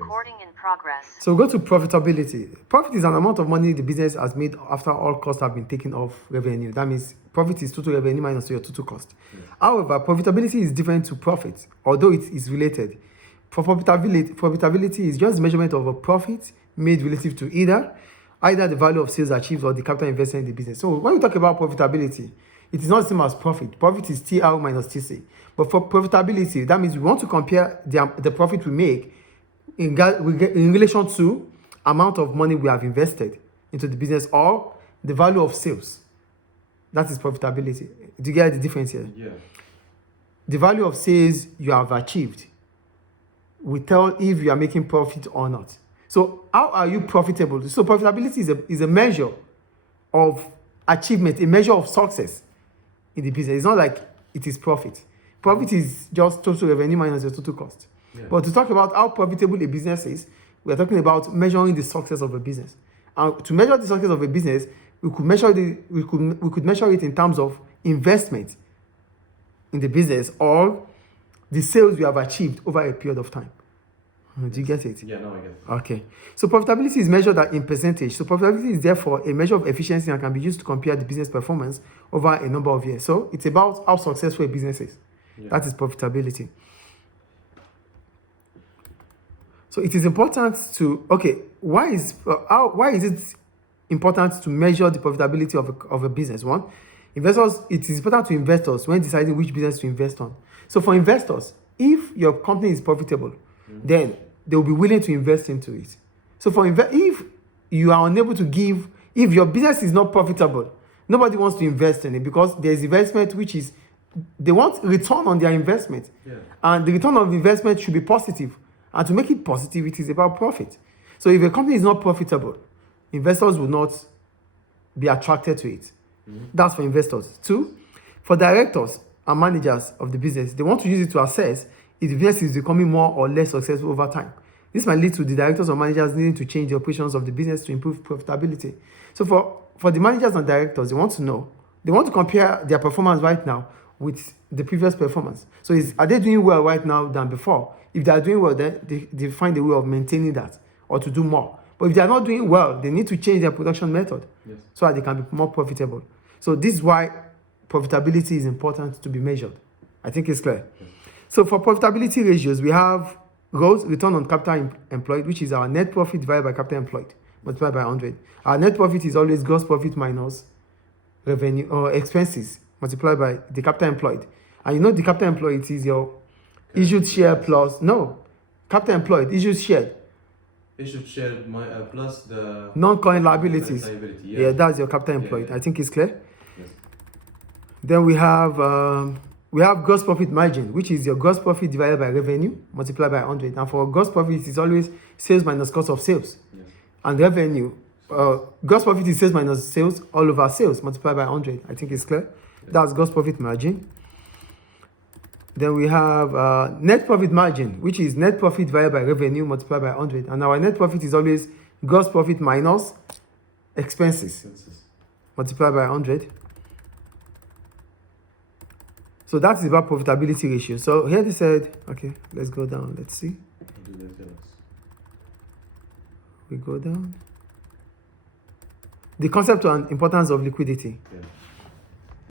Recording in progress. So go to profitability. Profit is an amount of money the business has made after all costs have been taken off revenue. That means profit is total revenue minus your total cost. However, profitability is different to profit, although it is related. For profitability is just measurement of a profit made relative to either the value of sales achieved or the capital invested in the business. So when we talk about profitability, it is not the same as profit. Profit is TR minus TC. But for profitability, that means we want to compare the profit we make in relation to amount of money we have invested into the business or the value of sales. That is profitability. Do you get the difference here? Yeah. The value of sales you have achieved will tell if you are making profit or not. So how are you profitable? So profitability is a measure of achievement, a measure of success in the business. It's not like it is profit. Profit is just total revenue minus your total cost. Yeah. But to talk about how profitable a business is, we are talking about measuring the success of a business. And to measure the success of a business, we could measure it in terms of investment in the business or the sales we have achieved over a period of time. Do you get it? Yeah, no, I get it. Okay. So profitability is measured in percentage. So profitability is therefore a measure of efficiency and can be used to compare the business performance over a number of years. So it's about how successful a business is. Yeah. That is profitability. So it is important to, why is it important to measure the profitability of a business? One, investors, it is important to investors when deciding which business to invest on. So for investors, if your company is profitable, then they will be willing to invest into it. So if you are unable to give, if your business is not profitable, nobody wants to invest in it because there's investment which is, they want return on their investment. Yeah. And the return of investment should be positive. And to make it positive, it is about profit. So if a company is not profitable, investors will not be attracted to it. That's for investors. Two, for directors and managers of the business, they want to use it to assess if the business is becoming more or less successful over time. This might lead to the directors or managers needing to change the operations of the business to improve profitability. So for the managers and directors, they want to compare their performance right now with the previous performance. So are they doing well right now than before? If they are doing well, then they find a way of maintaining that or to do more. But if they are not doing well, they need to change their production method so that they can be more profitable. So this is why profitability is important to be measured. I think it's clear. Yes. So for profitability ratios, we have growth, return on capital employed, which is our net profit divided by capital employed, multiplied by 100. Our net profit is always gross profit minus revenue or expenses multiplied by the capital employed. And you know the capital employed is your issued share plus, capital employed, issued share. Issued share plus the Non-current liabilities. liability. Yeah, that's your capital employed. Yeah. I think it's clear. Yes. Then we have gross profit margin, which is your gross profit divided by revenue multiplied by 100. And for gross profit, it is always sales minus cost of sales. Yes. And revenue, gross profit is sales minus sales all over sales multiplied by 100. I think it's clear. Yes. That's gross profit margin. Then we have net profit margin, which is net profit divided by revenue multiplied by 100. And our net profit is always gross profit minus expenses multiplied by 100. So that is about profitability ratio. So here they said, let's go down. Let's see. We go down. The concept and importance of liquidity. Yeah.